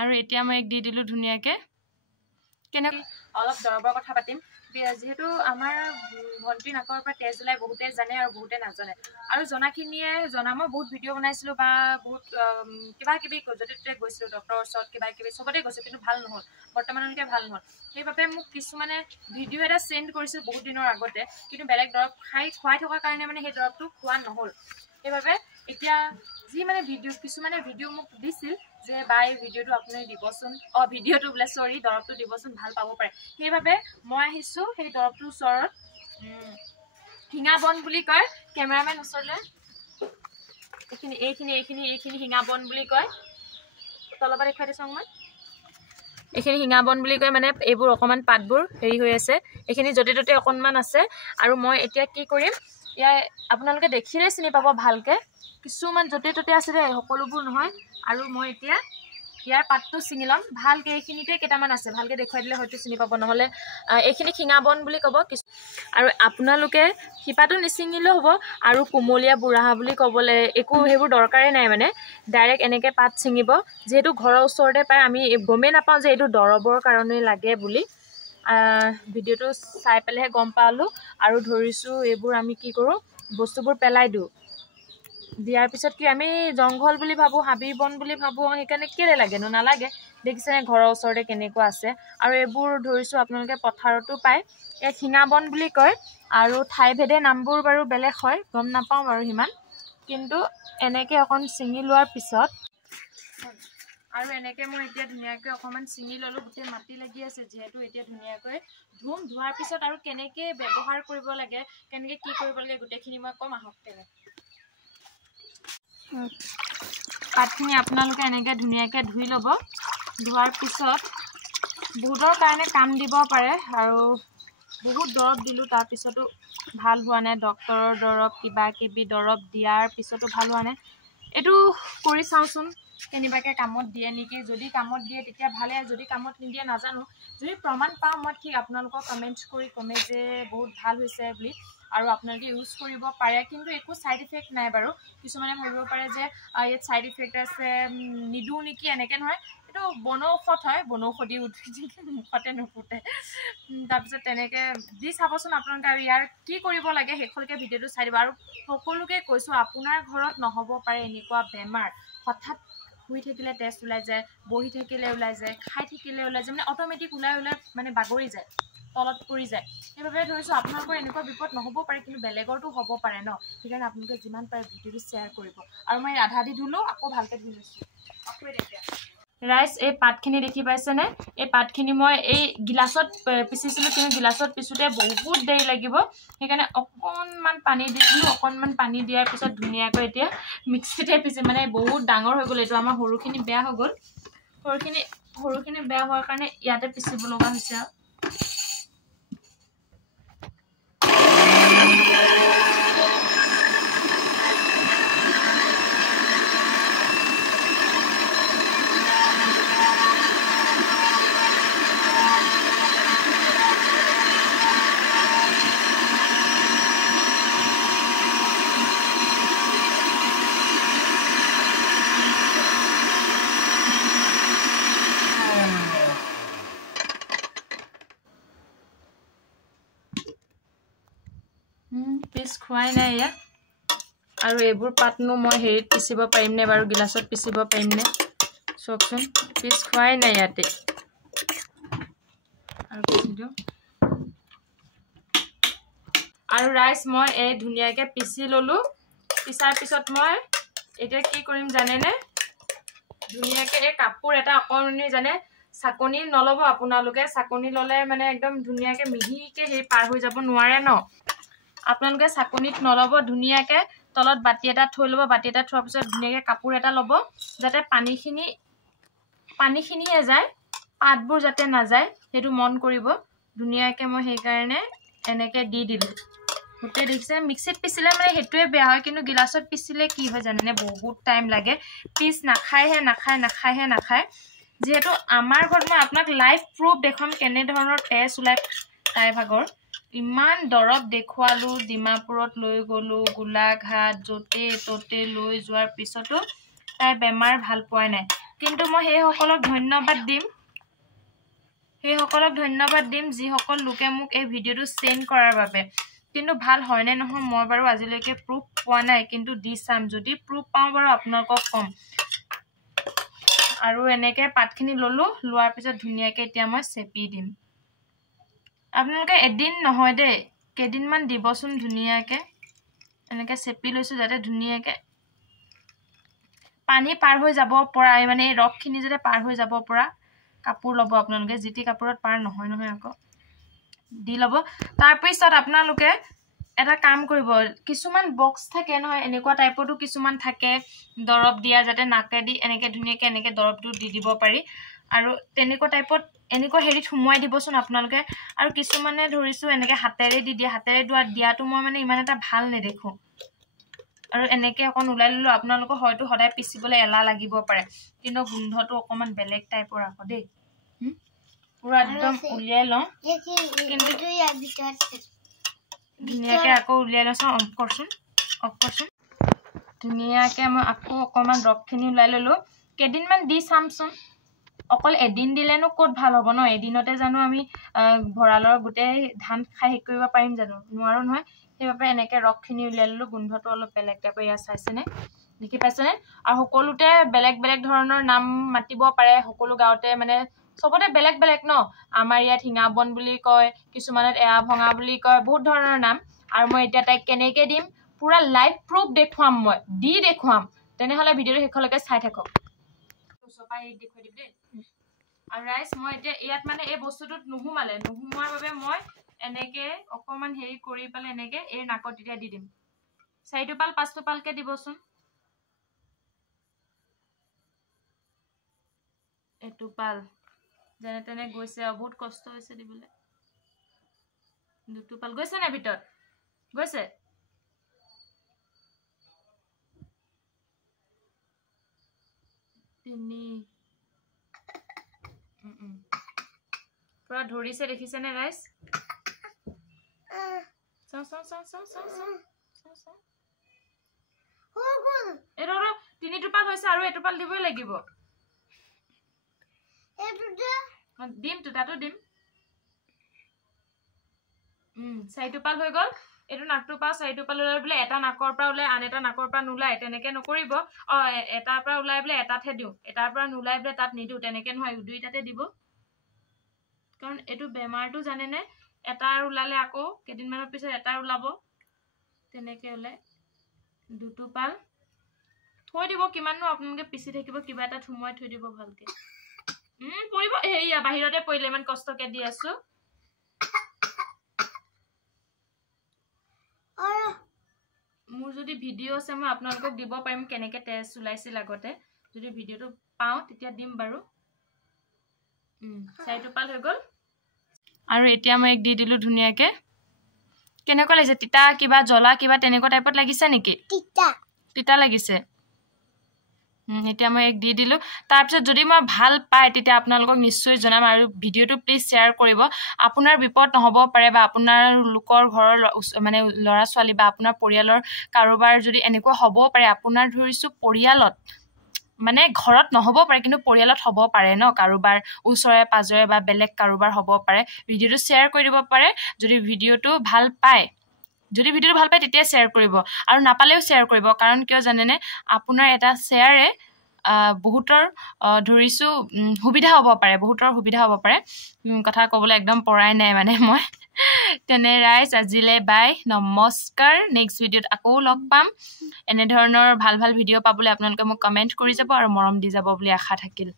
আৰু এতিয়া মই দি দিলো ধুনিয়াকে কেনে অলপ দৰবৰ কথা পাতিম যেহেতু আমাৰ ভন্টি নাকৰ পৰা তেজ ওলাই বহুতে জানে আৰু বহুতে নাজানে আৰু জনাখিনিয়ে জনা মই বহুত ভিডিঅ' বনাইছিলো বা বহুত কিবা কিবি যতে গৈছিলো ডক্টৰৰ ওচৰত কিবা কিবি সবতে গৈছো কিন্তু ভাল নহল বৰ্তমানলৈকে ভাল নহল সেইবাবে মোক কিছুমানে ভিডিঅ' এটা সেন্ড কৰিছিল বহুত দিনৰ আগতে কিন্তু বেলেগ দৰব খুৱাই থকাৰ কাৰণে মানে সেই দৰবটো খোৱা নহল সেইবাবে এতিয়া যি মানে কিছুমানে ভিডিঅ' মোক দিছিল যে বাই ভিডিঅ'টো আপুনি দিবচোন ভিডিঅ'টো বোলে সৰি দৰবটো দিবচোন ভাল পাব পাৰে সেইবাবে মই আহিছো সেই দৰবটোৰ ওচৰত হিঙাবন বুলি কয় কেমেৰামেন ওচৰলৈ এইখিনি হিঙাবন বুলি কয় তলপা দেখুৱাই দিছো মই এইখিনি হিঙাবন বুলি কয় মানে এইবোৰ অকমান পাতবোৰ হেৰি হৈ আছে এইখিনি যতে ততে অকনমান আছে আৰু মই এতিয়া কি কৰিম ইয়া আপোনালোকে দেখিলে চিনি পাব ভালকে কিছুমান যতে ততে আছে দে সকলোবোৰ নহয় আৰু মই এতিয়া ইয়াৰ পাতটো চিঙি লম ভালকে এইখিনিতে কেটামান আছে ভালকে দেখুৱাই দিলে হয়তো চিনি পাব নহলে এইখিনি খিঙাবন বুলি ক'ব আৰু আপোনালোকে হিপাটো নিচিঙিলেও হ'ব আৰু কুমলীয়া বুঢ়া বুলি ক'বলে একো হেবোৰ দৰকাৰে নাই মানে ডাইৰেক্ট এনেকে পাত চিঙিব যেহেতু ঘৰৰ ওচৰতে পায় আমি গমেই নাপাওঁ যে এইটো দৰবৰ কাৰণে লাগে বুলি ভিডিঅ'টো চাই পেলাইহে গম পালো আৰু ধৰিছো এইবোৰ আমি কি কৰো বস্তুবোৰ পেলাই দিওঁ দিয়াৰ পিছত কি আমি জংঘল বুলি ভাবো হাবি বন বুলি ভাবো সেইকাৰণে কেলে লাগে নো নালাগে দেখিছে ঘৰৰ ওচৰতে কেনেকুৱা আছে আৰু এইবোৰ ধৰিছো আপোনালোকে পথাৰতো পায় এক হিঙাবন বুলি কয় আৰু ঠাই ভেদে নামবোৰ বাৰু বেলেগ হয় গম নাপাওঁ বাৰু হিমান কিন্তু এনেকে অকন চিঙি লোৱাৰ পিছত আৰু এনেকে মই এতিয়া ধুনিয়াকৈ অকমান চিঙি ললো গুটে মাটি লাগি আছে যেহেতু এতিয়া ধুনিয়াকৈ ধোৱাৰ পিছত আৰু কেনেকে ব্যৱহাৰ কৰিব লাগে কেনেকে কি কৰিব লাগে গুটেখিনি মই কম আহক তেনে পাতখিনি আপোনালোকে এনেকে ধুনিয়াকৈ ধুই ল'ব ধোৱাৰ পিছত বহুতৰ কাৰণে কাম দিব পাৰে আৰু বহুত দৰব দিলো তাৰ পিছতো ভাল হোৱা নাই ডক্টৰৰ দৰব কিবা কিবি দৰব দিয়াৰ পিছতো ভাল হোৱা নাই এটো কৰি চাওচোন কেনিবাকে কামত দিয়ে নেকি যদি কামত দিয়ে তেতিয়া ভালে যদি কামত নিদিয়ে নাজানো যদি প্ৰমাণ পাওঁ মই ঠিক আপোনালোকক কমেন্ট কৰি কমে যে বহুত ভাল হৈছে বুলি আৰু আপোনালোকে ইউজ কৰিব পাৰে কিন্তু একো সাইড ইফেক্ট নাই বাৰু কিছুমানে ভাবিব পাৰে যে ইয়াত সাইড ইফেক্ট আছে নিদু নেকি এনেকে নহয় এটো বনৌষধ হয় বনৌষধি মুখতে নুফুটে তাৰ পিছত তেনেকে দি চাবচোন আপোনালোকে আৰু ইয়াৰ কি কৰিব লাগে হেখলকে ভিডিঅ'টো চাই দিব আৰু সকলোকে কৈছো আপোনাৰ ঘৰত নহব পাৰে এনেকুৱা বেমাৰ হঠাৎ শুই থাকিলে তেজ ওলাই যায় বহি থাকিলে ওলাই যায় খাই থাকিলে ওলাই যায় মানে অটোমেটিক ওলাই মানে বাগৰি যায় তলত পৰি যায় সেইবাবে ধৰিছো আপোনালোকৰ এনেকুৱা বিপদ নহব পাৰে কিন্তু বেলেগৰটো হ'ব পাৰে ন সেইকাৰণে আপোনালোকে যিমান পাৰে ভিডিঅ'টো শ্বেয়াৰ কৰিব আৰু মই আধা দি ধুলো আকৌ ভালকে ধুই লৈছো আকৌ এতিয়া ৰাইস এই পাতখিনি দেখি পাইছে নে এই পাতখিনি মই এই গিলাসত পিছিছিলো কিন্তু গিলাসত পিছুতে বহুত দেৰি লাগিব সেইকাৰণে অকনমান পানী দি দিলো অকনমান পানী দিয়াৰ পিছত ধুনিয়াকৈ এতিয়া মিক্সিতে পিছে মানে বহুত ডাঙৰ হৈ গ'ল এটো আমাৰ হৰুখিনি বেয়া হৈ গ'ল হৰুখিনি বেয়া হোৱাৰ কাৰণে ইয়াতে পিছিব লগা হৈছে পিছ খুৱাই নাই ইয়া আৰু এইবোৰ পাতনো মই হেৰিত পিছিব পাৰিম নে বাৰু গিলাসত পিছিব পাৰিম নে চকচোন পিছ খুৱাই নাই ইয়াতে আৰু ৰাইস মই এই ধুনিয়াকে পিছি ললো পিছাৰ পিছত মই এতিয়া কি কৰিম জানে নে ধুনিয়াকে এই কাপোৰ এটা অকণনি জানে চাকনি নলব আপোনালোকে চাকনি ললে মানে একদম ধুনিয়াকে মিহিকে হে পাৰ হৈ যাব নোৱাৰে ন আপোনালোকে চাকনিত নলব ধুনিয়াকে তলত বাটি এটা থৈ লব বাটি এটা থোৱাৰ পিছত ধুনিয়াকে কাপোৰ এটা লব যাতে পানীখিনিহে যায় পাতবোৰ যাতে নাযায় হেতু মন কৰিব ধুনিয়াকে মই সেই কাৰণে এনেকে দি দিলো গুটে দেখিছে মিক্সিত পিছিলে মানে হেতুৱে বেয়া হয় কিন্তু গিলাসত পিছিলে কি হয় জানেনে বহুত টাইম লাগে পিছ নাখায় যেহেতু আমাৰ ঘৰত মই আপোনাক লাইভ প্ৰুফ দেখাম কেনে ধৰণৰ টেষ্ট ওলাই তাই ভাগৰ ইমান দৰব দেখুৱালো ডিমাপুৰত লৈ গলো গোলাঘাট জতে ততে লৈ যোৱাৰ পিছতো তাই বেমাৰ ভাল পোৱা নাই কিন্তু মই সেইসকলক ধন্যবাদ দিম যিসকল লোকে মোক এই ভিডিঅ'টো সেন্ড কৰাৰ বাবে কিন্তু ভাল হয় নে নহয় মই বাৰু আজিলৈকে প্ৰুফ পোৱা নাই কিন্তু দি চাম যদি প্ৰুফ পাওঁ বাৰু আপোনালোকক কম আৰু এনেকে পাতখিনি ললো লোৱাৰ পিছত ধুনিয়াকে এতিয়া মই চেপি দিম আপোনালোকে এদিন নহয় দে কেদিনমান দিবচোন ধুনিয়াকে এনেকে চেপি লৈছো যাতে ধুনিয়াকে পানী পাৰ হৈ যাব পৰা মানে ৰসখিনি যাতে পাৰ হৈ যাব পৰা কাপোৰ লব আপোনালোকে জিটি কাপোৰত পাৰ নহয় আকৌ দি লব তাৰ পিছত আপোনালোকে এটা কাম কৰিব কিছুমান বক্স থাকে নহয় এনেকুৱা টাইপৰটো কিছুমান থাকে দৰব দিয়া যাতে নাকেদি এনেকে ধুনিয়াকে এনেকে দৰবটো দি দিব পাৰি আৰু তেনেকুৱা টাইপত এনেকুৱা হেৰিত সুমুৱাই দিবচোন আপোনালোকে আৰু কিছুমানে ধৰিছো এনেকে হাতেৰে দি দিয়া হাতেৰে দিয়াটো মই মানে ইমান এটা ভাল নেদেখো আৰু এনেকে অকন উলাই ললো আপোনালোকৰ হয়তো সদায় পিছিবলৈ এলা লাগিব পাৰে কিন্তু গোন্ধটো অকমান বেলেগ টাইপৰ আকৌ দেই পুৰা একদম উলিয়াই লওঁ কিন্তু ইয়াৰ ভিতৰত ধুনিয়াকে আকৌ উলিয়াই লৈছো অফ কৰচোন ধুনিয়াকে মই আকৌ অকমান ৰসখিনি উলাই ললো কেদিনমান দি চামচোন অকল এদিন দিলেনো ক'ত ভাল হ'ব ন এদিনতে জানো আমি ভৰালৰ গোটেই ধান খাই হেক কৰিব পাৰিম জানো নোৱাৰো নহয় সেইবাবে এনেকে ৰসখিনি উলিয়াই ললো গোন্ধটো অলপ বেলেগ টাইপৰ ইয়া চাইছেনে দেখি পাইছেনে আৰু সকলোতে বেলেগ ধৰণৰ নাম মাতিব পাৰে সকলো গাওঁতে মানে সবতে বেলেগ ন আমাৰ ইয়াত হিঙাবন বুলি কয় কিছুমানত এয়া ভঙা বুলি কয় বহুত ধৰণৰ নাম আৰু মই এতিয়া তাইক কেনেকে দিম পুৰা লাইভ প্ৰুফ দেখুৱাম মই দি দেখুৱাম তেনেহলে ভিডিঅ'টো শেষলৈকে চাই থাকক সপাই দেখুৱাই দিম দেই আৰু ৰাইজ মই এতিয়া ইয়াত মানে এই বস্তুটোত নুহুমাৰ বাবে মই এনেকে অকমান হেৰি কৰি পালে এনেকে এই নাকত এতিয়া দি দিম 4 টোপাল 5 টোপালকে দিবচোন এটোপাল যেনে তেনে গৈছে বহুত কষ্ট হৈছে দিবলে দুটোপাল গৈছে না ভিতৰত গৈছে তিনি পুৰা ধৰিছে দেখিছে নে ৰাইজ চাও এটো তিনি টোপাল হৈছে আৰু এটোপাল দিবই লাগিব দিম তাতো দিম 4 টোপাল হৈ গল এটো নাকটো পা 4 টোপাল ওলাই বলে এটা নাকৰ পৰা ওলাই আন এটা নাকৰ পৰা নুলাই তেনেকে নকৰিব এটাৰ পৰা ওলাই বলে এটাতহে দিও এটাৰ পৰা নুলাই বলে তাত নিদিও তেনেকে নহয় দুইটাতে দিব কাৰণ এটো বেমাৰটো জানে নে এটাৰ ওলালে আকৌ কেদিনমানৰ পিছত এটাৰ ওলাব তেনেকে ওলাই দুটোপাল থৈ দিব কিমাননো আপোনালোকে পিছি থাকিব কিবা এটা থুমই থৈ দিব ভালকে পৰিব এইয়া বাহিৰতে পৰিলে ইমান কষ্টকে দি আছো মোৰ যদি ভিডিও আছে মই আপোনালোকক দিব পাৰিম কেনেকে তেজ উলাইছিল আগতে যদি ভিডিওটো পাও তেতিয়া দিম বাৰু 4 টোপাল হৈ গল আৰু এতিয়া মই এক দি দিলো ধুনিয়াকে কেনেকুৱা লাগিছে তিতা কিবা জ্বলা কিবা তেনেকুৱা টাইপত লাগিছে নেকি তিতা লাগিছে এতিয়া মই এক দি দিলো তাৰ পিছত যদি মই ভাল পাই তেতিয়া আপোনালোকক নিশ্চয় জনাম আৰু ভিডিওটো প্লিজ শেয়াৰ কৰিব আপোনাৰ বিপদ নহব পাৰে বা আপোনাৰ লোকৰ ঘৰৰ মানে লৰা ছোৱালী বা আপোনাৰ পৰিয়ালৰ কাৰোবাৰ যদি এনেকুৱা হ'ব পাৰে আপোনাৰ ধৰিছো পৰিয়ালত মানে ঘৰত নহব পাৰে কিন্তু পৰিয়ালত হ'ব পাৰে ন কাৰোবাৰ ওচৰে পাজৰে বা বেলেগ কাৰোবাৰ হ'ব পাৰে ভিডিওটো শেয়াৰ কৰি দিব পাৰে যদি ভিডিওটো ভাল পায় তেতিয়া শেয়াৰ কৰিব আৰু নাপালেও শেয়াৰ কৰিব কাৰণ কিয় জানেনে আপোনাৰ এটা শেয়াৰে বহুতৰ ধৰিছো সুবিধা হ'ব পাৰে কথা ক'বলৈ একদম পৰাই নাই মানে মই তেনে ৰাইজ আজিলে বাই নমস্কাৰ নেক্সট ভিডিওত আকৌ লগ পাম এনে ধৰণৰ ভাল ভিডিও পাবলৈ আপোনালোকে মোক কমেন্ট কৰি যাব আৰু মৰম দি যাব বুলি আশা থাকিল